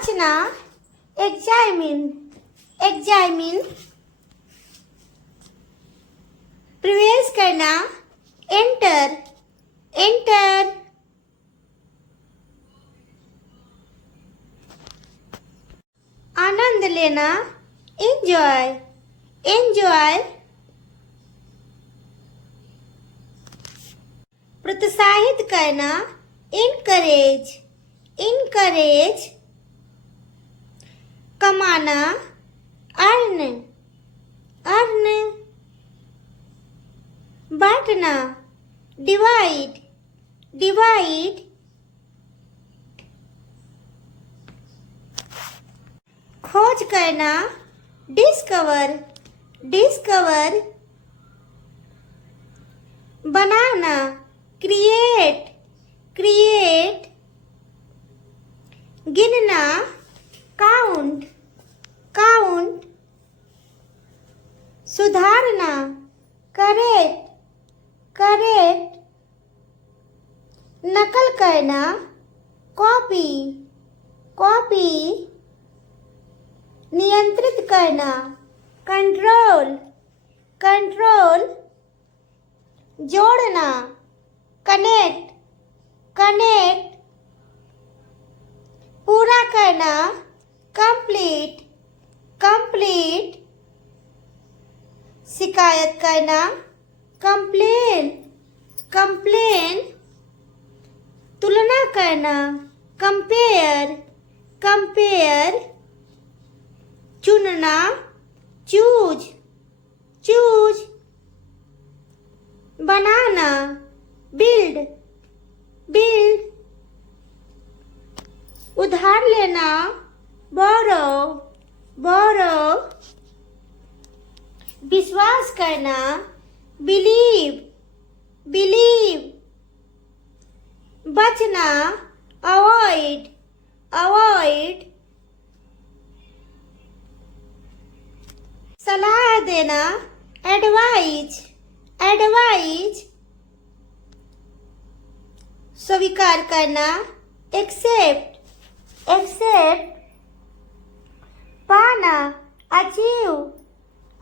वाचना, examine, examine. प्रवेश करना, enter, enter. आनंद लेना, enjoy, enjoy. प्रोत्साहित करना, encourage, encourage. कमाना, earn, earn. बांटना, divide, divide. खोज करना, discover, discover. बनाना, create, create. गिनना, count, count. सुधारना, correct, correct. नकल करना, copy, copy. नियंत्रित करना, कंट्रोल, कंट्रोल. जोड़ना, कनेक्ट, कनेक्ट. पूरा करना, कंप्लीट, कंप्लीट. शिकायत करना, कंप्लेन, कंप्लेन. तुलना करना, कंपेयर, कंपेयर. चुनना, चूज, चूज. बनाना, बिल्ड, बिल्ड. उधार लेना, borrow, borrow. विश्वास करना, believe, believe. बचना, avoid, avoid. सलाह देना, एडवाइज, एडवाइज. स्वीकार करना, एक्सेप्ट, एक्सेप्ट. पाना, अचीव,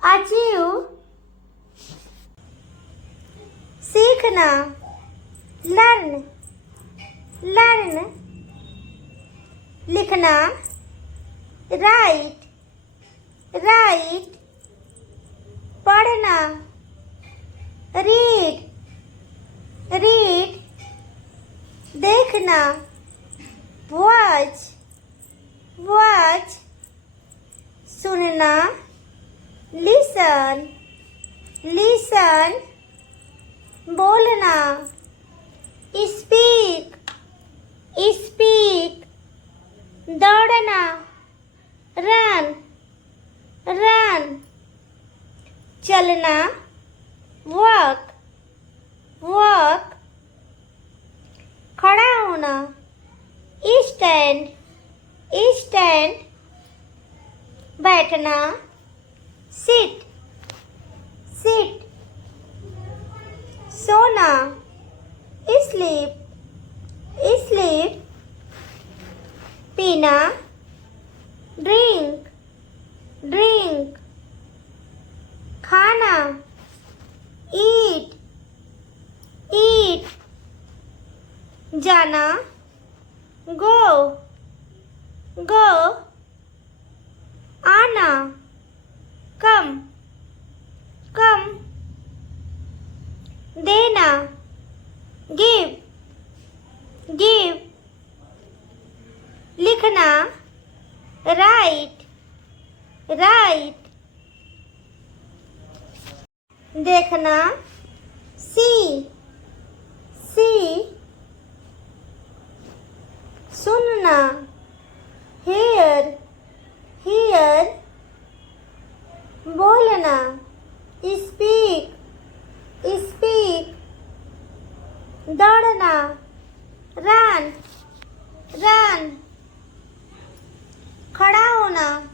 अचीव. सीखना, लर्न, लर्न. लिखना, राइट, राइट. पढ़ना, रीड, रीड. देखना, वॉच, वॉच. सुनना, लिसन, लिसन. बोलना, स्पीक, स्पीक. दौड़ना, रन, रन. चलना, वॉक, वॉक. खड़ा होना, स्टैंड, स्टैंड. बैठना, सिट, सिट. सोना, स्लीप, स्लीप. पीना, ड्रिंक, ड्रिंक. खाना, ईट, ईट. जाना, गो, गो. आना, कम, कम. देना, गिव, गिव. लिखना, राइट, राइट. देखना, सी, सी. सुनना, हेयर, हेयर. बोलना, स्पीक, स्पीक. दौड़ना, रन, रन. खड़ा होना,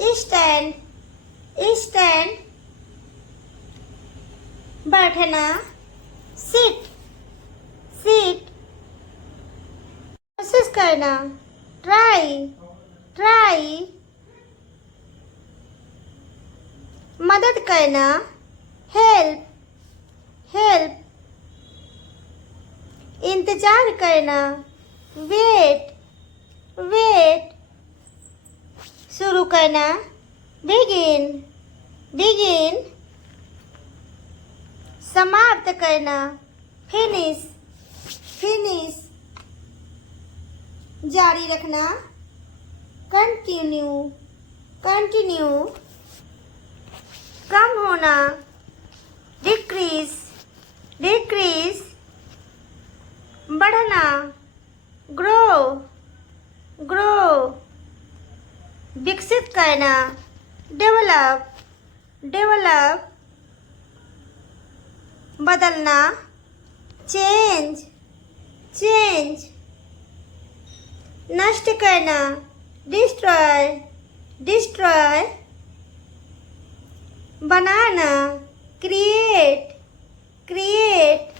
स्टैंड, स्टैंड. बैठना, सिट, सिट. कोशिश करना, ट्राई, ट्राई, मदद करना, हेल्प, हेल्प, इंतजार करना, वेट, वेट, शुरू करना, बिगिन, बिगिन, समाप्त करना, फिनिश, फिनिश, जारी रखना, कंटिन्यू, कंटिन्यू, कम होना, डिक्रीज, डिक्रीज, बढ़ना, ग्रो, ग्रो, विकसित करना, डेवलप, डेवलप, बदलना, चेंज, चेंज, नष्ट करना, डिस्ट्रॉय, डिस्ट्रॉय, बनाना, क्रिएट, क्रिएट,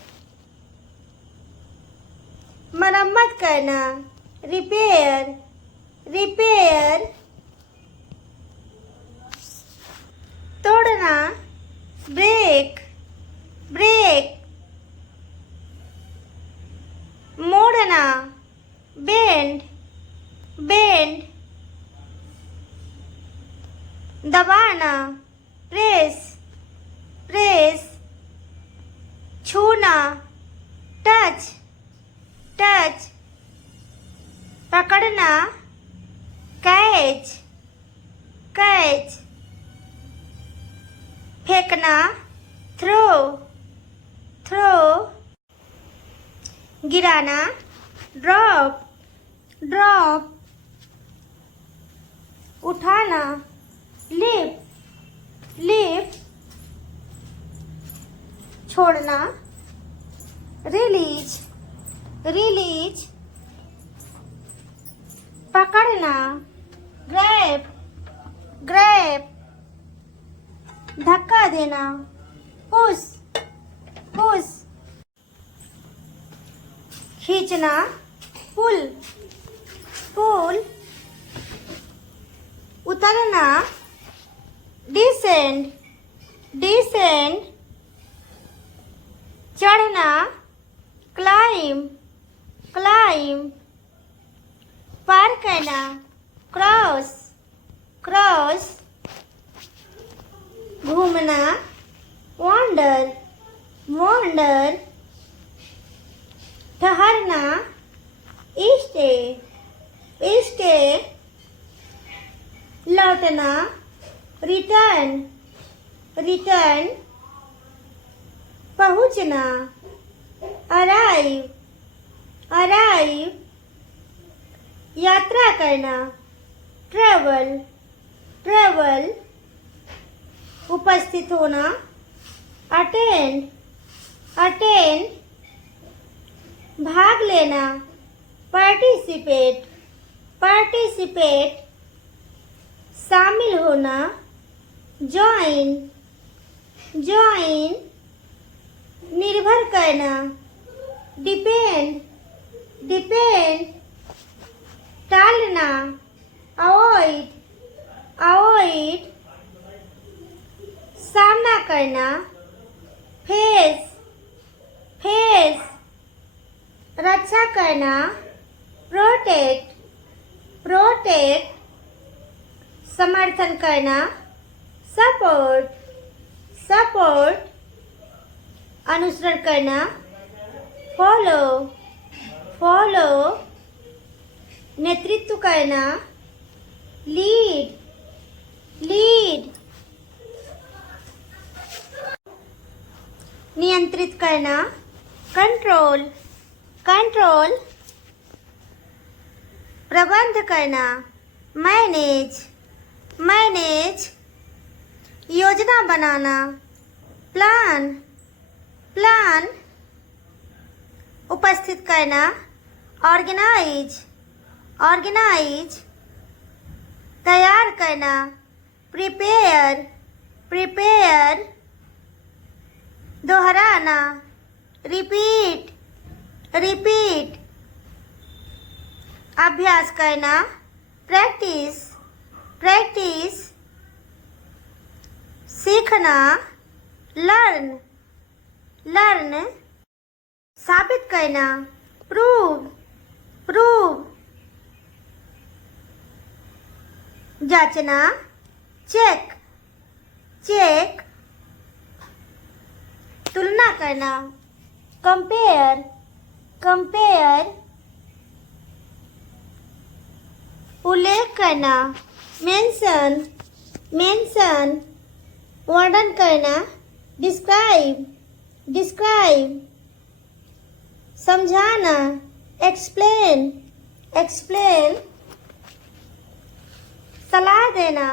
मरम्मत करना, रिपेयर, रिपेयर, तोड़ना, ब्रेक, ब्रेक, मोड़ना, बेंड, बेंड, दबाना, प्रेस, प्रेस, छूना, टच, टच, पकड़ना, कैच, कैच, फेंकना, थ्रो, थ्रो, गिराना, ड्रॉप, ड्रॉप, उठाना, लिफ्ट, लिफ्ट, छोड़ना, रिलीज, रिलीज, पकड़ना, ग्रैब, ग्रैब, धक्का देना, पुश, पुश, खींचना, पुल, पुल, उतरना, डिसेंड, डिसेंड, चढ़ना, क्लाइम, क्लाइम, पार करना, क्रॉस, क्रॉस, घूमना, वॉन्डर, वॉन्डर, ठहरना, स्टे, स्टे, लौटना, रिटर्न, रिटर्न, पहुंचना, अराइव, अराइव, यात्रा करना, ट्रेवल, ट्रेवल, उपस्थित होना, अटेंड, अटेंड, भाग लेना, पार्टिसिपेट, पार्टिसिपेट, शामिल होना, जॉइन, जॉइन, निर्भर करना, डिपेंड, डिपेंड, टालना, अवॉइड, अवॉइड, सामना करना, फेस, फेस, रक्षा करना, प्रोटेक्ट, प्रोटेक्ट, समर्थन करना, सपोर्ट, सपोर्ट, अनुसरण करना, फॉलो, फॉलो, नेतृत्व करना, लीड, लीड, नियंत्रित करना, कंट्रोल, कंट्रोल, प्रबंध करना, मैनेज, मैनेज, योजना बनाना, प्लान, प्लान, उपस्थित करना, ऑर्गेनाइज, ऑर्गेनाइज, तैयार करना, प्रिपेयर, प्रिपेयर, दोहराना, रिपीट, रिपीट, अभ्यास करना, प्रैक्टिस, प्रैक्टिस सीखना, लर्न लर्न, साबित करना, प्रूव प्रूव, जांचना, चेक चेक, तुलना करना, कंपेयर कंपेयर, उल्लेख करना, मेंशन मेंशन, वर्णन करना, डिस्क्राइब डिस्क्राइब, समझाना, एक्सप्लेन एक्सप्लेन, सलाह देना,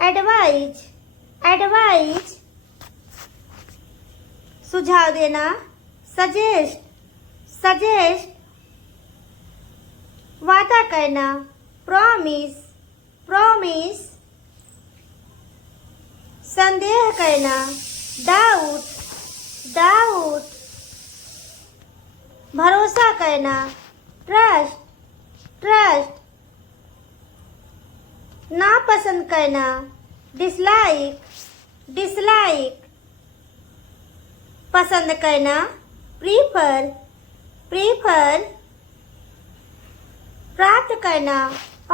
एडवाइज एडवाइज, सुझाव देना, सजेस्ट सजेस्ट, वादा करना, प्रॉमिस प्रॉमिस, संदेह करना, डाउट डाउट, भरोसा करना, ट्रस्ट ट्रस्ट, नापसंद करना, डिसलाइक डिसलाइक, पसंद करना, प्रीफर प्रीफर, प्राप्त करना,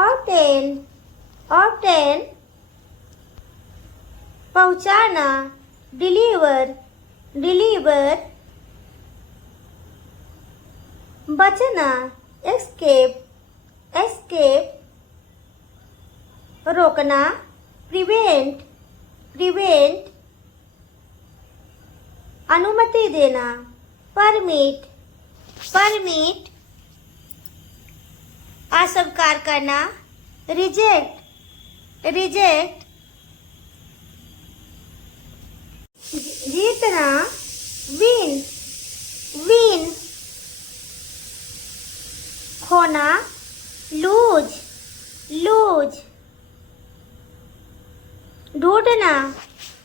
ऑब्टेन ऑब्टेन, पहुंचाना, डिलीवर डिलीवर, बचना, एस्केप एस्केप, रोकना, प्रिवेंट प्रिवेंट, अनुमति देना, परमिट परमिट, अस्वीकार करना, रिजेक्ट रिजेक्ट, जीतना, विन विन, खोना, लूज लूज, ढूंढना,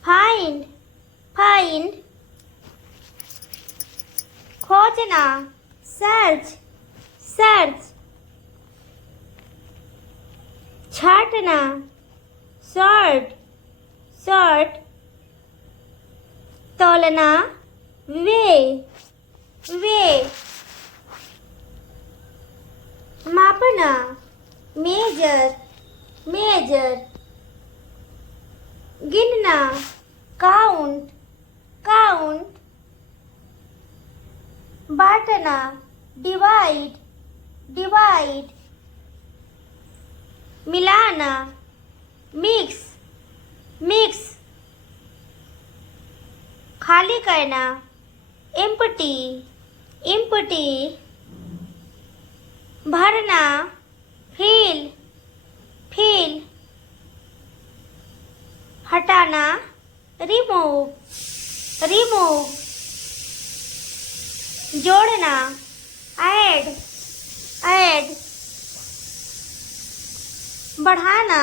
फाइंड फाइंड, खोजना, सर्च सर्च, छाटना, सॉर्ट सॉर्ट, तौलना, वे वे, मापना, मेजर मेजर, गिनना, काउंट काउंट, बांटना, डिवाइड डिवाइड, मिलाना, मिक्स मिक्स, खाली करना, एम्प्टी एम्प्टी, भरना, फिल फिल, हटाना, रिमूव रिमूव, जोड़ना, ऐड ऐड, बढ़ाना,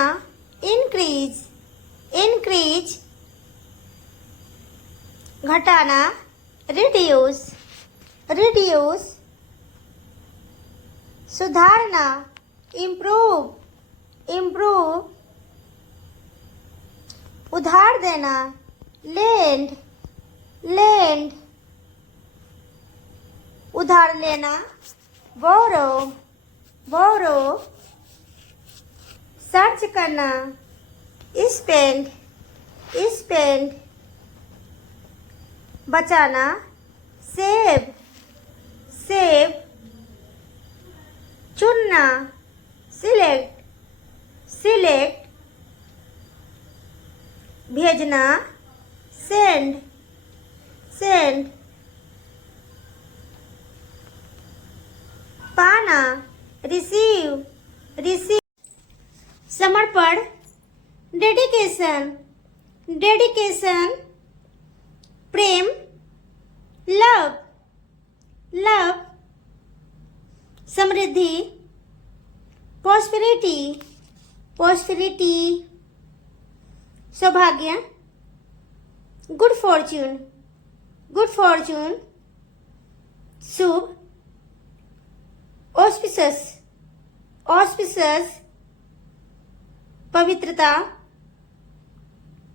इंक्रीज इंक्रीज, घटाना, रिड्यूस रिड्यूस, सुधारना, इम्प्रूव इम्प्रूव, उधार देना, लेंड लेंड, उधार लेना, बोरो बोरो, सर्च करना, स्पेंड स्पेंड, बचाना, सेव सेव, चुनना, सिलेक्ट सिलेक्ट, भेजना, सेंड सेंड, पाना, रिसीव रिसीव, समर्पण, डेडिकेशन डेडिकेशन, प्रेम, लव लव, समृद्धि, प्रॉस्पेरिटी प्रॉस्पेरिटी, सौभाग्य, गुड फॉर्च्यून, शुभ, ऑस्पिसस ऑस्पिसस, पवित्रता,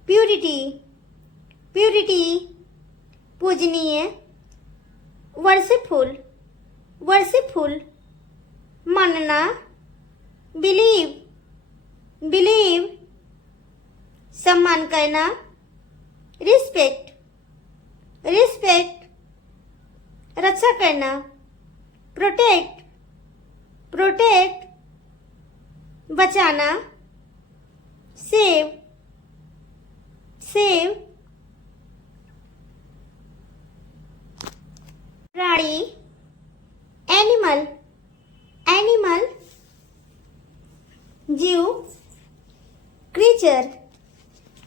प्यूरिटी प्यूरिटी पूजनीय वर्शिपफुल वर्शिपफुल मानना बिलीव बिलीव सम्मान करना रिस्पेक्ट रिस्पेक्ट रक्षा करना प्रोटेक्ट प्रोटेक्ट बचाना सेव सेव प्राणी एनिमल एनिमल जीव क्रीचर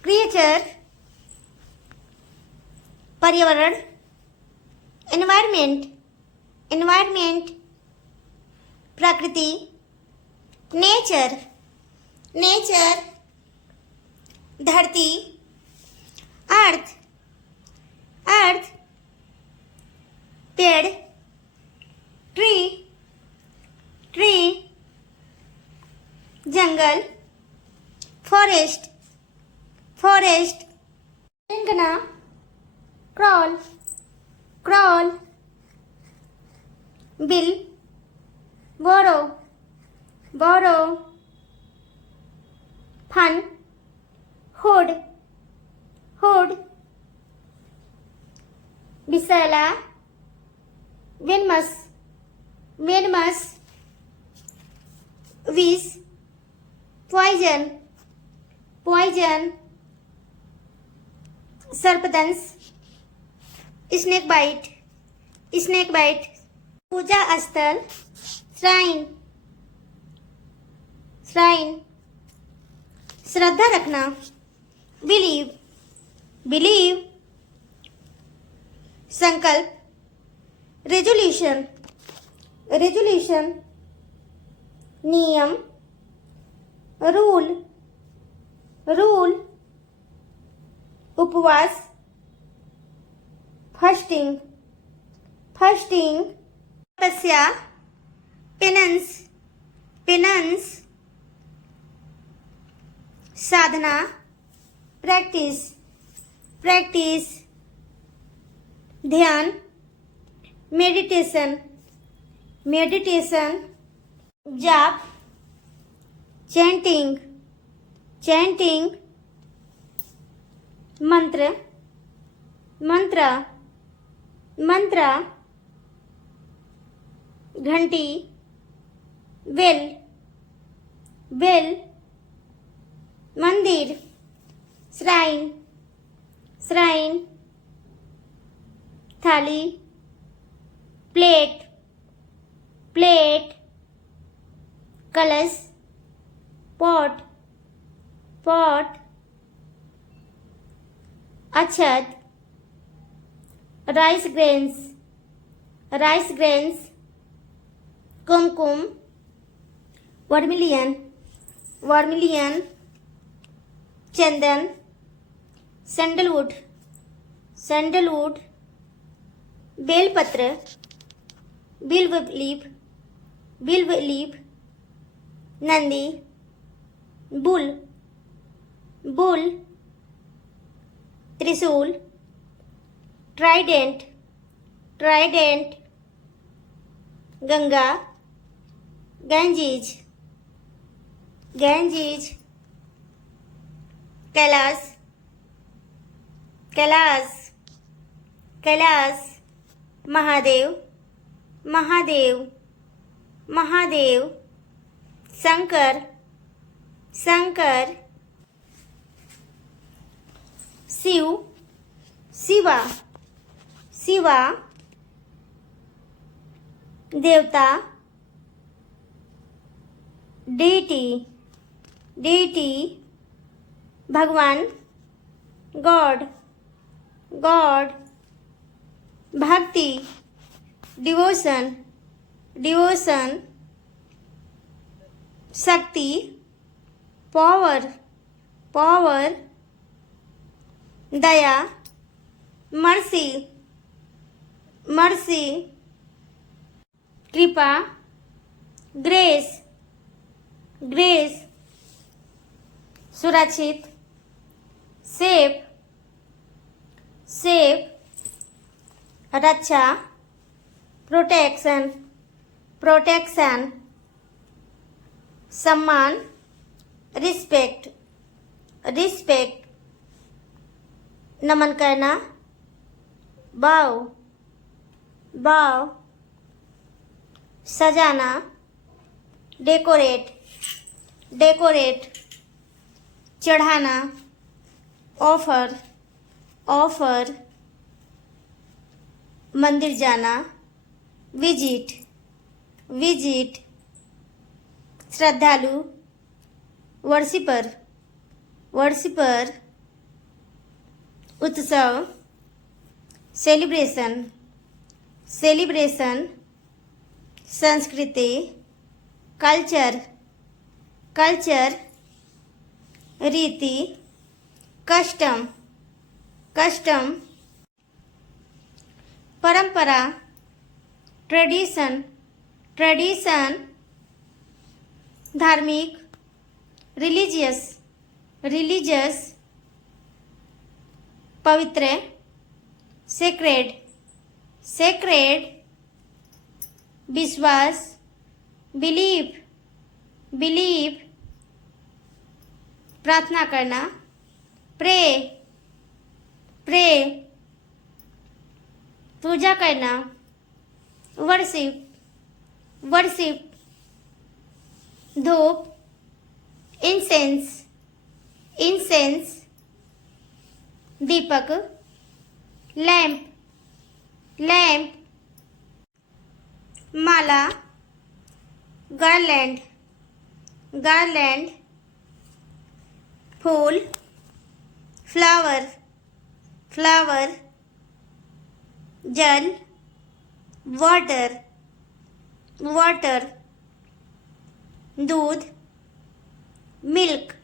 क्रिएचर पर्यावरण एनवायरमेंट एनवायरमेंट प्रकृति नेचर नेचर धरती अर्थ अर्थ पेड़ ट्री ट्री जंगल फॉरेस्ट फॉरेस्ट रेंगना क्रॉल क्रॉल बिल बोरो बोरो फन हुड हुड बिसला वेनमस वेनमस विष पॉइजन पॉइजन सर्पदंश स्नेक बाइट पूजा स्थल श्राइन श्राइन श्रद्धा रखना बिलीव बिलीव संकल्प रेजोल्यूशन रेजोल्यूशन नियम रूल रूल उपवास फास्टिंग फास्टिंग तपस्या पेनेंस पेनेंस साधना प्रैक्टिस प्रैक्टिस ध्यान मेडिटेशन मेडिटेशन जाप चैंटिंग चैंटिंग मंत्र मंत्र मंत्र घंटी बेल बेल मंदिर श्राइन श्राइन थाली प्लेट प्लेट कलश पॉट पॉट अक्षत राइस ग्रेन्स कुमकुम वर्मिलियन वर्मिलियन चंदन सैंडलवुड सैंडलवुड बेलपत्र बिल्व लीफ नंदी बुल बुल त्रिशूल ट्राइडेंट ट्राइडेंट गंगा गंजीज गंजीज कैलाश कैलाश कैलाश महादेव महादेव महादेव शंकर शंकर शिव शिवा शिवा देवता डेटी डेटी भगवान गॉड गॉड भक्ति डिवोशन डिवोशन शक्ति पावर पावर दया मर्सी मर्सी कृपा ग्रेस ग्रेस सुरक्षित सेफ सेफ रक्षा प्रोटेक्शन प्रोटेक्शन सम्मान रिस्पेक्ट रिस्पेक्ट नमन करना बाव बाव सजाना डेकोरेट डेकोरेट चढ़ाना ऑफर ऑफर मंदिर जाना विजिट विजिट श्रद्धालु वर्षिपर वर्षिपर उत्सव सेलिब्रेशन सेलिब्रेशन संस्कृति कल्चर कल्चर रीति कस्टम कस्टम परंपरा ट्रेडिशन ट्रेडिशन धार्मिक रिलीजियस रिलीजियस पवित्र सेक्रेड सेक्रेड विश्वास बिलीव बिलीव प्रार्थना करना प्रे प्रे पूजा करना वर्शिप वर्शिप धूप इंसेंस इंसेंस दीपक लैंप लैंप माला गार्लैंड गार्लैंड फूल फ्लावर फ्लावर जल वाटर वाटर दूध मिल्क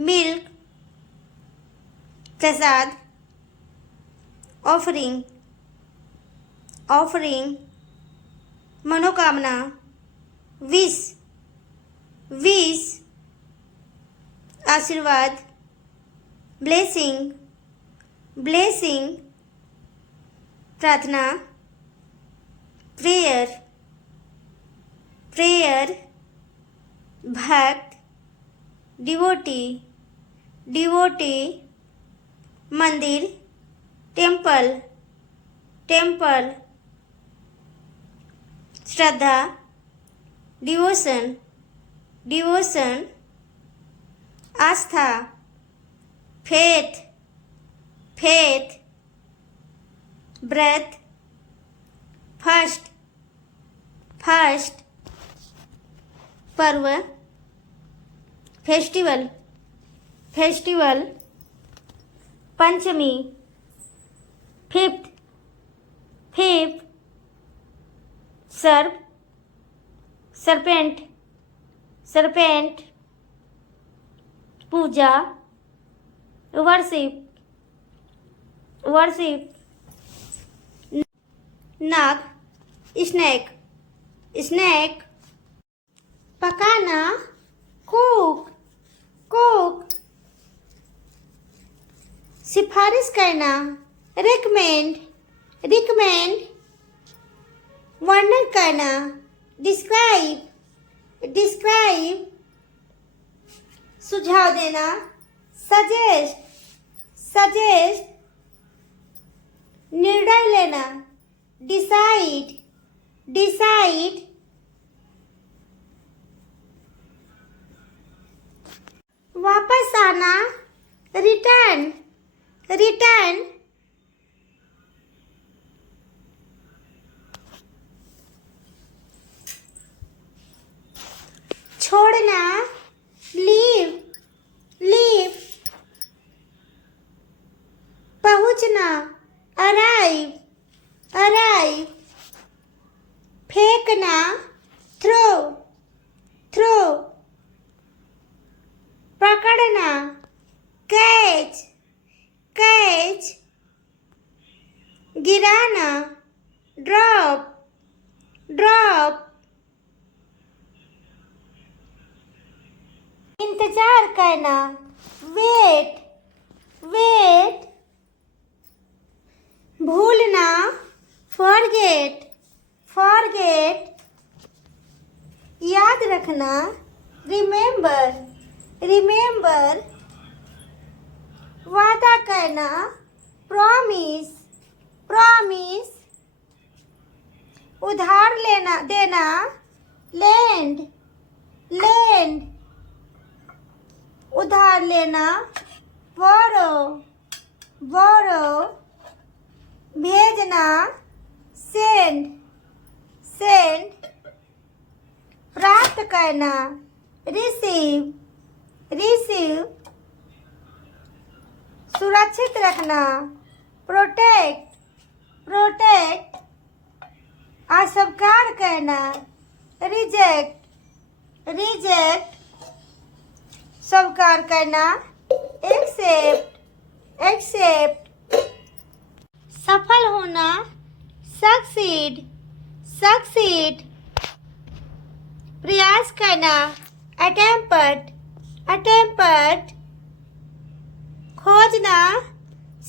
मिल्क प्रसाद ऑफरिंग ऑफरिंग मनोकामना विश विश आशीर्वाद ब्लेसिंग ब्लेसिंग प्रार्थना प्रेयर प्रेयर भक्त डिवोटी डिवोटी मंदिर टेम्पल टेम्पल श्रद्धा डिवोशन डिवोशन आस्था faith faith breath first first पर्व फेस्टिवल फेस्टिवल पंचमी फिफ्थ फिफ्थ सर्प सरपेंट सरपेंट पूजा वर्शिप वर्शिप नाग स्नैक स्नैक पकाना कुक कुक सिफारिश करना रिकमेंड रिकमेंड वर्णन करना डिस्क्राइब डिस्क्राइब सुझाव देना सजेस्ट सजेस्ट निर्णय लेना डिसाइड डिसाइड वापस आना रिटर्न रिटर्न छोड़ना लीव लीव पहुंचना अराइव अराइव फेंकना थ्रो थ्रो पकड़ना कैच कैच गिराना ड्रॉप ड्रॉप इंतजार करना वेट वेट, भूलना, फॉरगेट, फॉरगेट, याद रखना, रिमेंबर, रिमेंबर, वादा करना, प्रॉमिस, प्रॉमिस, उधार लेना देना, लेंड, लेंड, उधार लेना, बोरो, बोरो, भेजना, सेंड, सेंड, प्राप्त करना, रिसीव, रिसीव, सुरक्षित रखना, प्रोटेक्ट, प्रोटेक्ट, अस्वीकार करना, रिजेक्ट, रिजेक्ट, स्वीकार करना, एक्सेप्ट, एक्सेप्ट, सफल होना, सक्सीड, सक्सीड, प्रयास करना, अटेम्प्ट, अटेम्प्ट, खोजना,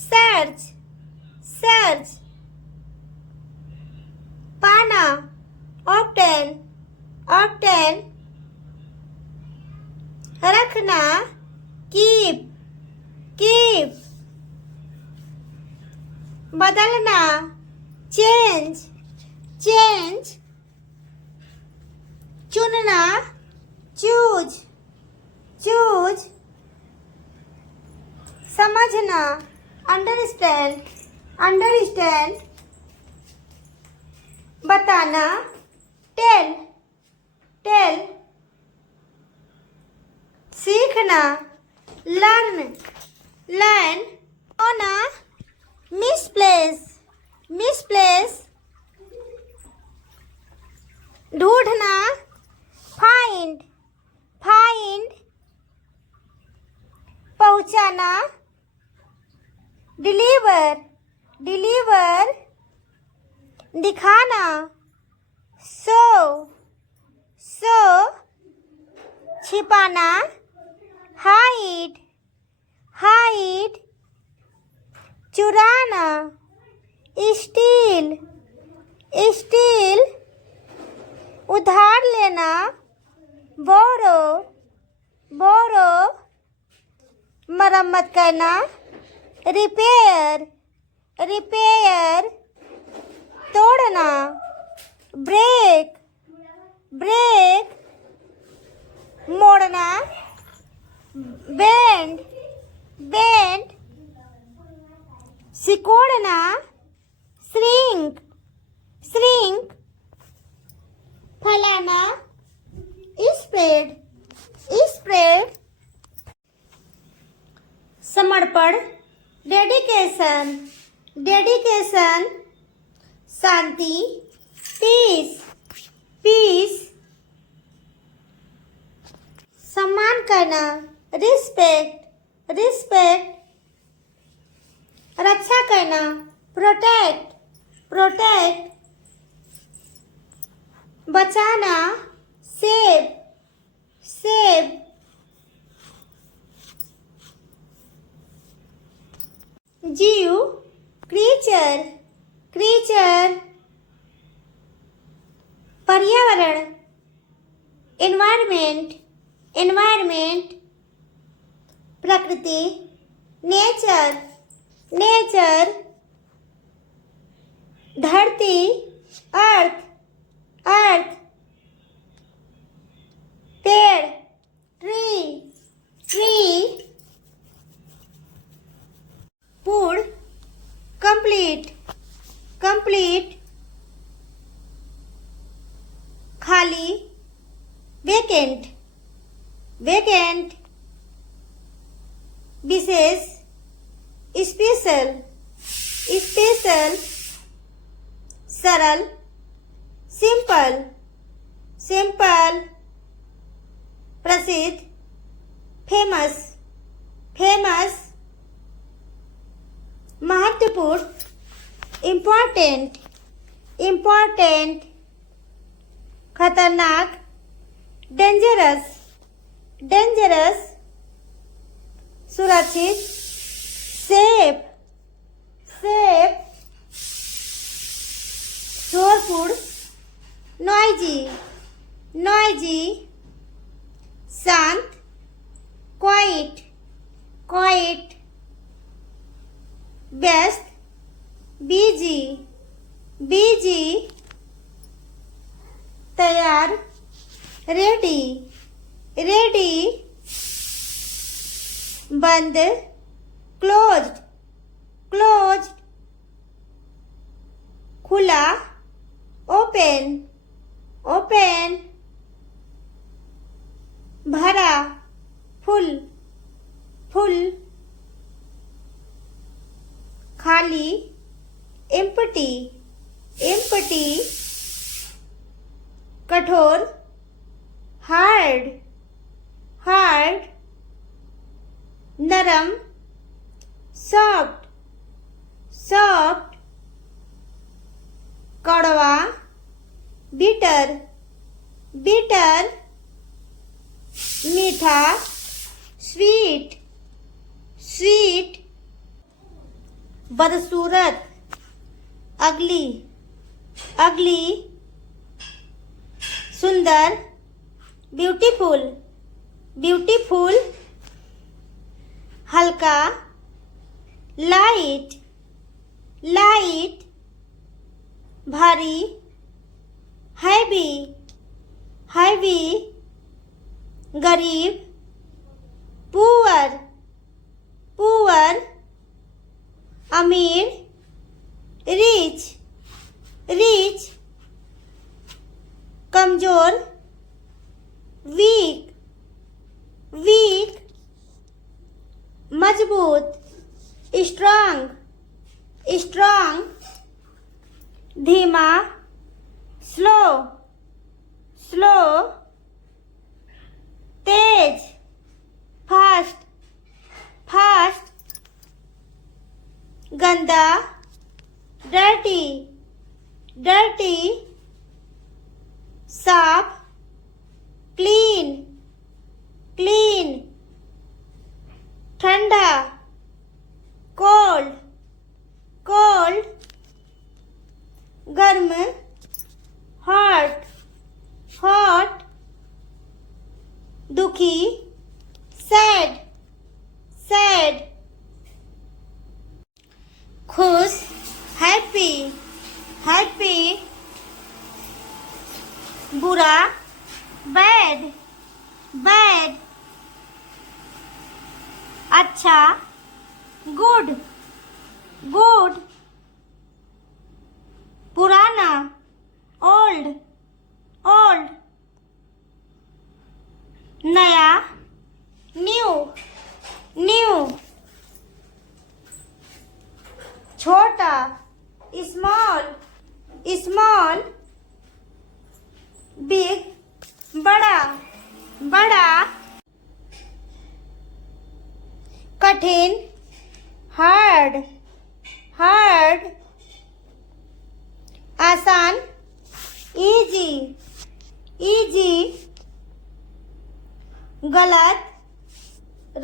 सर्च, सर्च, पाना, ऑब्टेन, ऑब्टेन, रखना, कीप, कीप, बदलना, चेंज, चेंज, चुनना, चूज, चूज, समझना, अंडरस्टैंड, अंडरस्टैंड, बताना, टेल, टेल, सीखना, लर्न, लर्न, होना, मिसप्लेस, मिसप्लेस, ढूंढना, फाइंड, फाइंड, पहुंचाना, डिलीवर, डिलीवर, दिखाना, शो, शो, छिपाना, हाइड, हाइड, चुराना, स्टील, स्टील, उधार लेना, बोरो, बोरो, मरम्मत करना, रिपेयर, रिपेयर, तोड़ना, ब्रेक, ब्रेक, मोड़ना, बेंड, बेंड, सिकोड़ना, श्रिंक, श्रिंक, फैलाना, स्प्रेड, स्प्रेड, समर्पण, डेडिकेशन, डेडिकेशन, शांति, पीस, पीस, सम्मान करना, रिस्पेक्ट, रिस्पेक्ट, रक्षा करना, प्रोटेक्ट, प्रोटेक्ट, बचाना, सेव, सेव, जीव, क्रीचर, क्रीचर, पर्यावरण, एनवायरमेंट, एनवायरमेंट, प्रकृति, नेचर, नेचर, धरती, अर्थ, अर्थ, पेड़, ट्री, ट्री, पूर्ण, कंप्लीट, कंप्लीट, खाली, वेकेंट, वेकेंट, विशेष, स्पेशल, स्पेशल, सरल, सिंपल, सिंपल, प्रसिद्ध, फेमस, फेमस, महत्वपूर्ण, इम्पोर्टेंट, इम्पोर्टेंट, खतरनाक, डेंजरस, डेंजरस, सुरक्षित, safe, safe, Shorapur, noisy, noisy, शांत, quiet, quiet, व्यस्त, busy, busy, तैयार, ready, ready, बंद, closed, closed, खुला, open, open, भरा, full, full, खाली, empty, empty, कठोर, hard, hard, नरम, soft, soft, कड़वा, bitter, bitter, मीठा, sweet, sweet, बदसूरत, ugly, ugly, सुंदर, beautiful, beautiful, हल्का, लाइट, लाइट, भारी, हैवी, हैवी, गरीब, पुअर, पुअर, अमीर, रिच, रिच, कमजोर, वीक, वीक, मजबूत, स्ट्रांग, स्ट्रांग, धीमा, स्लो, स्लो, तेज, फास्ट, फास्ट, गंदा, डर्टी, डर्टी, साफ, क्लीन, क्लीन, ठंडा, कोल्ड, कोल्ड, गर्म, हॉट, हॉट, दुखी, सैड, सैड, खुश, हैप्पी, हैप्पी, बुरा, बैड, बैड, अच्छा, गुड, गुड, पुराना, ओल्ड, ओल्ड, नया, न्यू, न्यू, छोटा, स्मॉल, स्मॉल, बिग, बड़ा, बड़ा, कठिन, हार्ड, हार्ड, आसान, इजी, इजी, गलत,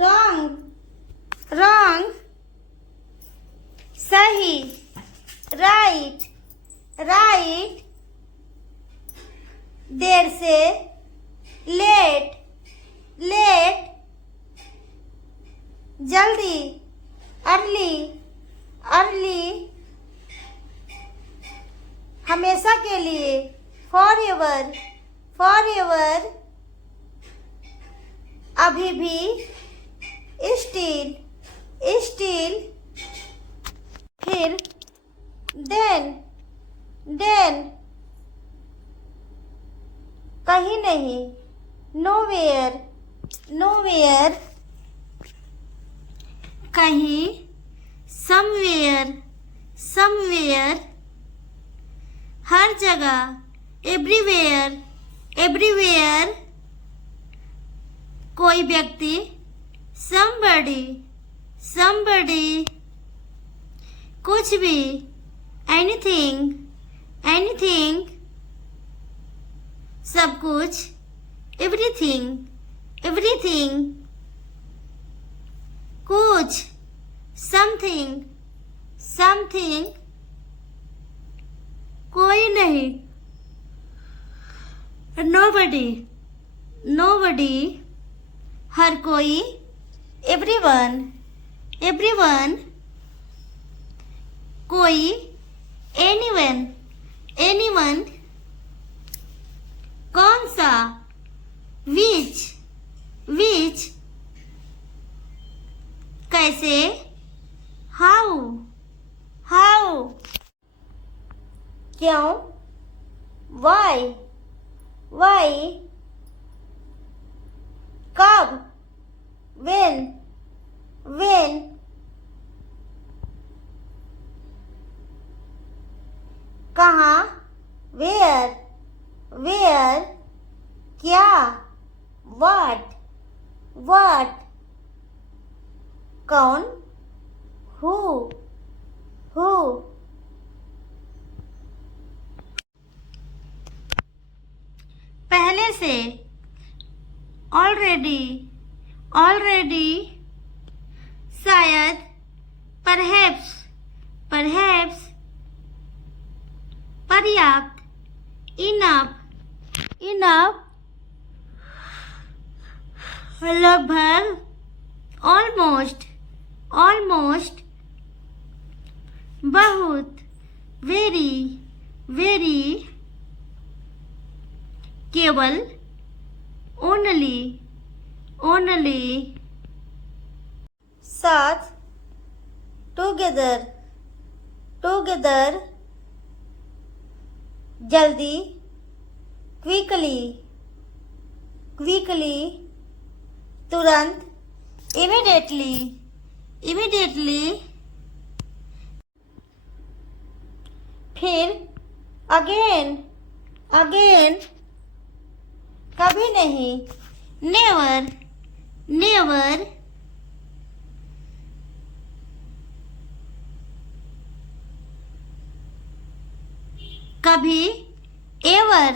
रॉन्ग, रॉन्ग, सही, राइट, राइट, देर से, लेट, लेट, जल्दी, अर्ली, अर्ली, हमेशा के लिए, फॉर एवर, फॉर एवर, अभी भी, स्टिल, स्टिल, फिर, देन, देन, कहीं नहीं, नोवेयर, नोवेयर, कहीं, समवेयर, समवेयर, हर जगह, एवरीवेयर, एवरीवेयर, कोई व्यक्ति, somebody, somebody, कुछ भी, anything, anything, सब कुछ, everything, everything, कुछ, some समथिंग समथिंग कोई नहीं nobody nobody हर कोई everyone everyone कोई anyone anyone कौन सा which कैसे how क्यों why कब when कहाँ where क्या what कौन who पहले से already शायद perhaps पर्याप्त enough लगभग almost बहुत very केवल only साथ together जल्दी quickly तुरंत immediately फिर again कभी नहीं never कभी ever